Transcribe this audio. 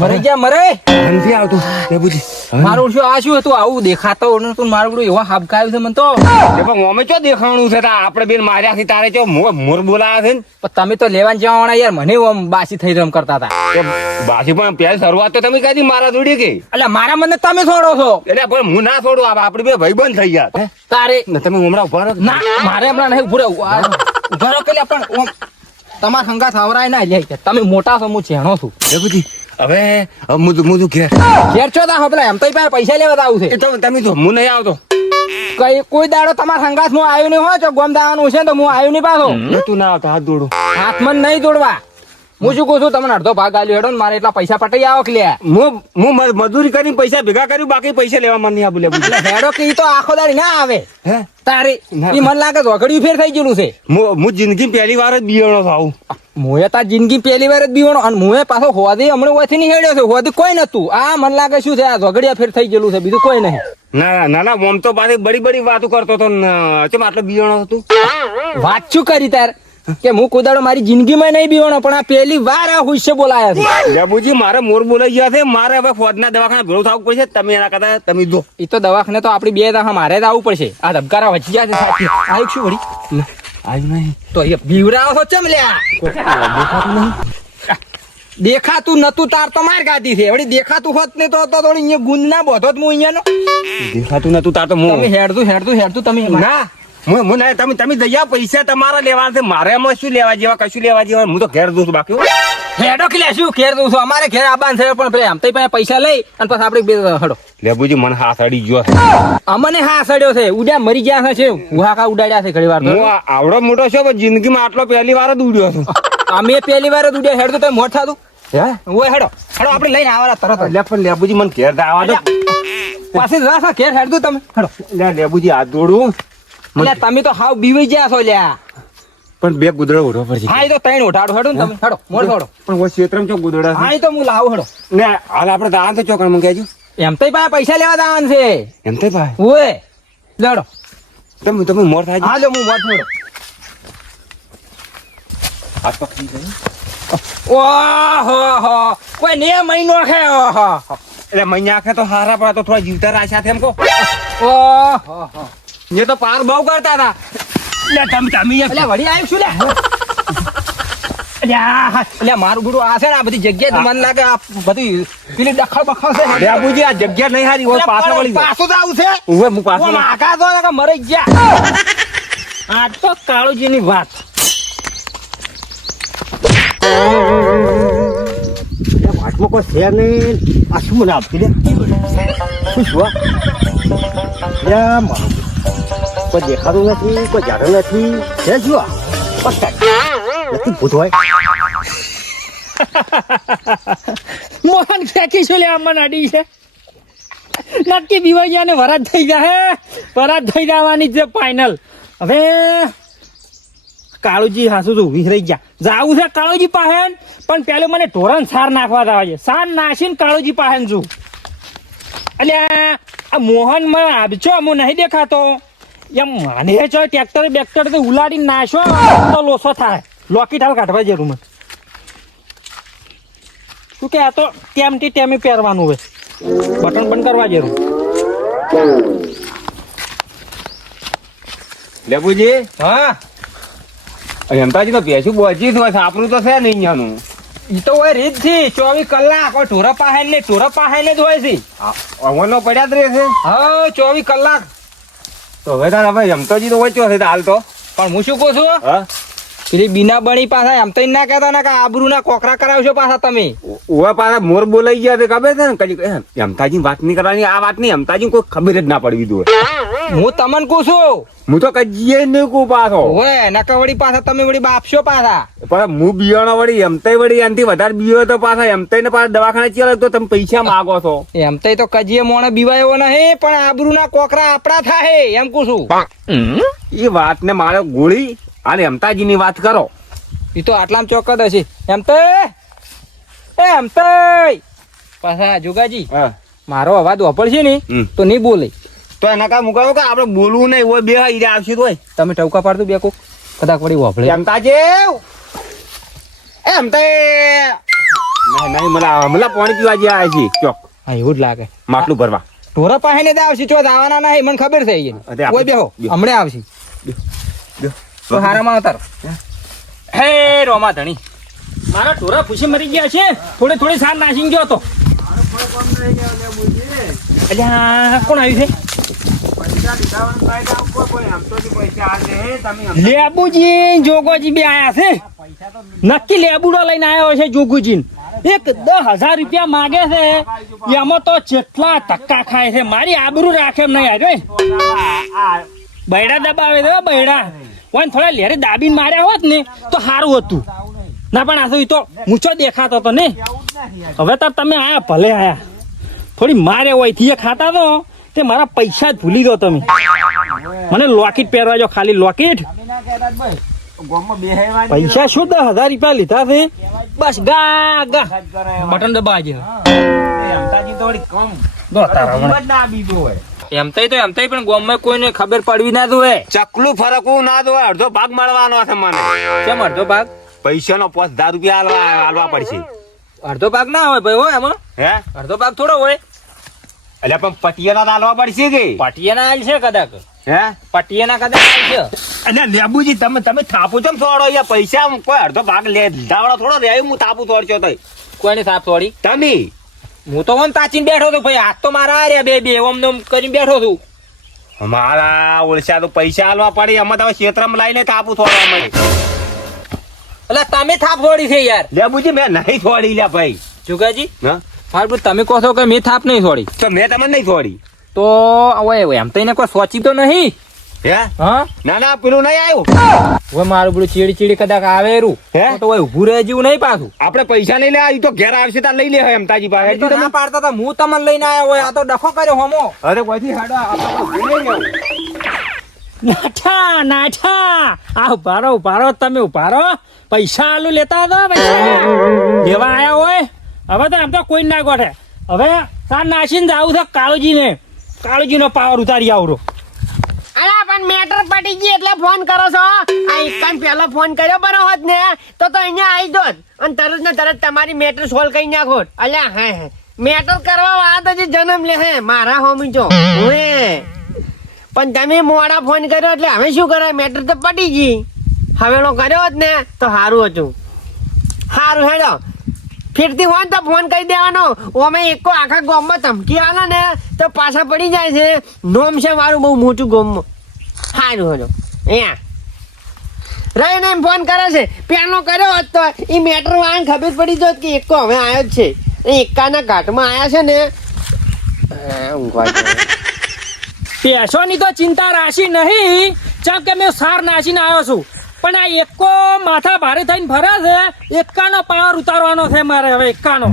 મરી ગયા મરે? નથી આવતું. બુજી મારું શું આ શું હતું? આવું દેખાતો નતું મારું બધું એવા હાબકાયું છે મને તો. એ પણ મોમે ચો દેખાણું છે? તા આપણે બેન માર્યા છે તારે ચો મોર બોલાયા છે ને? પણ તમે તો લેવા જવાના યાર મને ઓમ બાસી થઈ રમ કરતા હતા બાસી પણ પહેલી શરૂઆત તો તમે કરી મારા જોડી કે. એટલે મારા મને તમે છોડો છો. એટલે પણ હું ના છોડું આ આપણે બે ભાઈ બંધ થઈ ગયા. તારે તમે હમણાં ઊભા રહો. ના મારે હમણાં નહીં ઉભું ઊભા રહો કે પણ તમાર હંગા થવરાય ના લે તમે મોટા સમૂહ છેણો છું. એ હવે હવે મુદું મુદું ઘેર. ઘેર છો તા? પેલા એમ તો પાસે પૈસા લેવા તો આવું છે. એ તો તમે તો હું નહીં આવતો. કઈ કોઈ દાડો તમારા સંગાથ હું આવ્યો નહીં હોય તો ગોમ દાવાનું છે તો હું આવ્યો નહીં પાછો. તું ના આવતો હાથ દોડો હાથમાં નહીં દોડવા હું શું કહું છું તમને અડધો ભાગ આલ્યો હેડો મારે એટલા પૈસા પટાઈ આવો કે લે હું હું મજૂરી કરીને પૈસા ભેગા કર્યું બાકી પૈસા લેવા મને લેબુજી એટલે હેડો કે ઈ તો આખો દાડી ના આવે. હે? તારી એ મને લાગે ઝઘડિયું ફેર થઈ ગયેલું છે. હું હું જિંદગી પહેલી વાર જ બિયાણો થાઉં મોએ તાર જિંદગી પહેલી વાર જ બીવાનો અને મોએ પાછો હોદી હમણાં ઓથી નહીં હેડ્યો છે હોદી કોઈ નતું આ મને લાગે શું છે આ ઝઘડિયા ફેર થઈ ગયેલું છે બીજું કોઈ નહીં. ના ના ના ઓમ તો પાછી બડી બડી વાતો કરતો ને ચમ આટલો બીવાનો હતું વાત શું કરી તાર? કે હું કુદાડો મારી જિંદગીમાં નહીં બીવાનો પણ આ પહેલી વાર આ હુસ્સે બોલાયા છે. લેબુજી મારે મોર બોલાઈ ગયા છે મારે હવે ફોજના દવાખાના ભેળું થવું પડશે તમે એના કરતા તમે જો. એ તો દવાખાને તો આપડી બે દાખા મારે જ આવવું પડશે. આ ધબકારા વચી ગયા છે આ શું વળી? આવ્યું નહીં. તો એ બીવરાવો છો ચમ લ્યા? દેખાતું નતું તાર તો માર ગાતી છે. વળી દેખાતું હોત ને તો તો થોડી અહીંયા ગુંદ ના બોધો જ હું અહીંયાનો. દેખાતું નતું તાર તો તમે હું હેડતું હેડતું હેડતું તમે ના. તમે તમે દયા પૈસા તમારા લેવાના છે. મારે એમાં શું લેવા જેવા કશું લેવા જેવા? હું તો ઘેર દઉં છું બાકી હેડો કે શું ઘેર દઉં છું? અમારે ઘેર આબાન છે પણ પેલા આમ તો પાસે પૈસા લઈ અને પછી આપણે બે હડો. લેબુજી મને હાથ અડી ગયો છે. અમને હા સડ્યો છે. ઉડ્યા મરી ગયા છે ઉહાકા ઉડાડ્યા છે ઘણી વાર હું આવડો મોટો છો પણ જિંદગીમાં આટલો પહેલી વાર જ ઉડ્યો છું. અમે પહેલી વાર જ ઉડ્યા. હેડ તો તમે મોટ થાતું હે? ઓય હેડો. હેડો આપણે લઈને આવવાના તરત જ. લે પણ લેબુજી મને ઘેર આવવા દો. પાછી જરા ઘેર હેડ દો તમે. હેડો. લેબુજી હાથ દોડું. એટલે તમે તો હાવ બીવી ગયા છો લ્યા. પણ બે ગુદડા ઉડો પડશે હા એ તો ત્રણ ઉઠાડો હેડો ને તમે હેડો મોડ હેડો. પણ ઓ ક્ષેત્રમાં ચો ગુદડા હા એ તો હું લાવું હેડો. ને હાલ આપણે દાન તો ચોકડમાં કહેજો એમ તો પાસે પૈસા લેવા દાન છે. એમ તો ભાઈ ઓય લડો. તમે તમે મોર થાય હા લો હું મોડ હેડો હાથ પકડી ગઈ ઓહો હો. કોઈ ને મહિનો ખે ઓહો એટલે મહિના આખે તો હારા પડે તો થોડા જીવતા રાખ્યા છે એમ કહો. ઓહો હો. એ તો પાર બહુ કરતા હતા. લે તમે તમે એટલે વળી આવ્યું શું લે. અલ્યા અલ્યા મારું ગુરુ આ છે ને આ બધી જગ્યા મને લાગે આ બધી પેલી દખલ બખલ છે. લેબુજી આ જગ્યા નહીં હારી હોય પાછો વળી પાછો જ આવું છે. ઉવે હું પાછો ઓમ તો ને મરી ગયા. આ તો કાળુજીની વાત. વાટમાં કોઈ છે નહીં. આ શું મને આપી દે? શું શું યા મારું કોઈ દેખાતું નથી કોઈ જાણું નથી છે જુઓ નથી ભૂત હોય મોહન ફેંકી છું લે મને અડી છે નક્કી બીવાઈ ને વરાત થઈ જાય વરાત થઈ જવાની છે ફાઇનલ હવે કાળુજી હાસુ તો ઊભી રહી ગયા જાવું છે કાળુજી પાસે પણ પેલું મને ઢોરણ સાર નાખવા દાવા છે સાર નાખીને કાળુજી પાસે છું એટલે આ મોહનમાં આબચો હું નહીં દેખાતો એમ માને છો ટ્રેક્ટર બેક્ટર તો ઉલાડી નાશો તો લોસો થાય. લોકી ઠાલ કાઢવા જરૂર મને શું કે આ તો ટેમથી ટેમે પહેરવાનું હોય બટન બંધ કરવા જરૂર. લેબુજી? હા. હેમતાજી તો ભેંસું બોજી હોય સાપરું તો છે નહીં અહીંયાનું એ તો હોય રીત છે ચોવીસ કલાક ઢોરા પાસે ને ઢોરા પાસે જ હોય છે. અવનો પડ્યા જ રહેશે. હા ચોવીસ કલાક. તો હવે ભાઈ જમતો જી તો વચ્ચો છે હાલ તો. પણ હું શું કહું છું? હા? પેલી બીના બણી પાછા એમ તો ના કહેતા ને કે આબરૂ ના કોકરા કરાવશો પાછા તમે. ઓવા પાછા મોર બોલાઈ ગયા છે ખબર છે ને? કદી વાત નહીં કરવાની આ વાત નહીં હેમતાજી કોઈ ખબર જ ના પડવી દો હું તમને કહું છું. હું તો કજીએ નહીં કહું પાછો. ઓય નકા વળી પાછા તમે વળી બાપશો પાછા. પણ હું બિયાણો વળી એમતાઈ વળી એનથી વધારે બીયો તો પાછા એમતાઈ ને પાછા દવાખાને ચાલે તો તમે પૈસા માગો છો. એમ તય તો કજીએ મોણે બીવાયો નહીં પણ આબરૂ ના કોકરા આપડા થાય એમ કહું છું. એ વાત ને મારે ગોળી અને હેમતાજી ની વાત કરો. એ તો આટલામ ચોક્કસ હશે. એમ તો એ એમ તો પાછા જોગાજી મારો અવાજ વાપરશે ને તો નહીં બોલે. તો એના કા મુકાવો કે આપણે બોલવું નહીં હોય બે હીરે આવશે તો તમે ટવકા પાડતું બે કોક. કદાચ વળી વાપરે. હેમતાજી એમ તે નહીં નહીં મને મલા પાણી પીવા જે આવે છે ચોક. હા એવું જ લાગે. માટલું ભરવા. ઢોરા પાસે ને આવશે. ચો આવવાના નહીં મને ખબર થઈ ગઈ કોઈ બેહો. હમણાં આવશે. તો હારામાં અવતાર હે, રોમા ધણી. મારા ઢોરા પૂછી મરી ગયા છે. થોડે થોડી સાર નાસી ગયો હતો. કોણ આવ્યું છે? લઈને આવ્યો છે જોગુજી એક દસ હજાર રૂપિયા માગે છે. એમાં તો જેટલા ધક્કા ખાય છે. મારી આબરૂ રાખે એમ નહીં આવ્યો બૈડા દબાવે છે બૈડા. કોણ થોડા લેરે દાબીને માર્યા હોત ને તો સારું હતું. ના પણ આ તો તો ઊંચો દેખાતો તો ને હવે તો તમે આયા ભલે આયા. થોડી મારે હોયથી ખાતા તો તે મારા પૈસા જ ભૂલી દો તમે. મને લોકેટ પહેરવા જો ખાલી લોકેટ પૈસા શું દસ હજાર રૂપિયા લીધા છે? બસ ગા ગા. બટન દબાજે દો તારા મને. એમ તઈ તો એમ તઈ પણ ગોમમાં કોઈને ખબર પડવી ના દોય ચકલું ફરકવું ના દો અડધો ભાગ મળવાનો છે મને. કેમ અડધો ભાગ? પૈસાનો પાંચ હજાર રૂપિયા હાલવા આલવા પડશે. અડધો ભાગ ના હોય ભાઈ હોય એમાં. હે? અડધો ભાગ થોડો હોય. એટલે પણ પટિયાનો તો આલવા પડશે કે? પટિયાના આલ છે કદાચ. હે? પાટિયાના કદાચ આલ છે. એટલે લેબુજી તમે તમે થાપુ ચમ થોડો યાર પૈસા કોઈ અડધો ભાગ લે લીધાવાળો થોડો રે હું થાપુ થોડ્યો તો કોઈની થાપ થોડી તમે. હું તો ઓમ તાચીને બેઠો હતો ભાઈ હાથ તો મારા આર્યા બે બે ઓમ નોમ કરીને બેઠો છું. મારા ઓળસા તો પૈસા આલવા પડે અમે તો ક્ષેત્રમાં લઈને થાપું થોડા મળે. એટલે તમે થાપ થોડી છે યાર. લેબુજી મેં નહીં થોડી લ્યા ભાઈ. જુગાજી હા? મારું તમે કહો છો કે મેં થાપ નહીં થોડી. તો મેં તમને નહીં થોડી. તો હવે એમ તો એને કોઈ સોચી તો નહીં. હે? હા? ના ના પેલું નહીં આવ્યું? હવે મારું પેલું ચીડી ચીડી કદાચ આવે રૂ હે? તો હવે ઊભું રહે જેવું નહીં પાછું. આપણે પૈસા નહીં લે તો ઘેર આવશે તાર લઈ લે એમ તાજી પાસે. તો ના પાડતા હતા હું તમને લઈને આવ્યો હોય આ તો ડખો કર્યો હોમો. અરે કોઈથી હાડો આપણે તો ભૂલી ગયો. નાઠા નાઠા. આ ઉભારો ઉભારો તમે ઉભારો. પૈસા આલુ લેતા હતા પૈસા. લેવા આયા હોય. હવે તો આમ તો કોઈ ના ગોઠે. હવે સાર નાસીને જાવું છે કાળુજીને. કાળુજીનો પાવર ઉતારી આવરો. અલા પણ મેટર પડી ગઈ એટલે ફોન કરો છો. આ પહેલો ફોન કર્યો બરો હોત ને, તો તો અહીંયા આવી જોત. અને તરત ને તરત તમારી મેટર સોલ્વ કરી નાખો અલ્યા, હે હે. મેટર કરવા વાત તો જન્મ લે, હે. મારા હોમી જો. હવે પણ તમે મોડા ફોન કર્યો એટલે હવે શું કરાય? મેટર તો પડી ગઈ. હવેનો કર્યો હોત ને, તો સારું હતું. સારું હેડો. ફીરતી હોય તો ફોન કરી દેવાનો. ઓમે એકો આખા ગોમમાં ધમકી આવે ને, તો પાછા પડી જાય છે. નોમ છે મારું બહુ મોટું ગામમાં. સારું હજો અહીંયા. રહીને એમ ફોન કરે છે. પેલો કર્યો હોત તો એ મેટર વાળાને ખબર પડી જોત કે એકો હવે આવ્યો જ છે. એ એકાના ઘાટમાં આવ્યા છે ને. ઊંઘવા તો ચિંતા રાશી નહીં ચમ કે મેં સાર નાસીને આવ્યો છું. પણ આ એકો માથા ભારે થઈને ફરે છે. એકાનો પાવર ઉતારવાનો છે મારે હવે, એકાનો.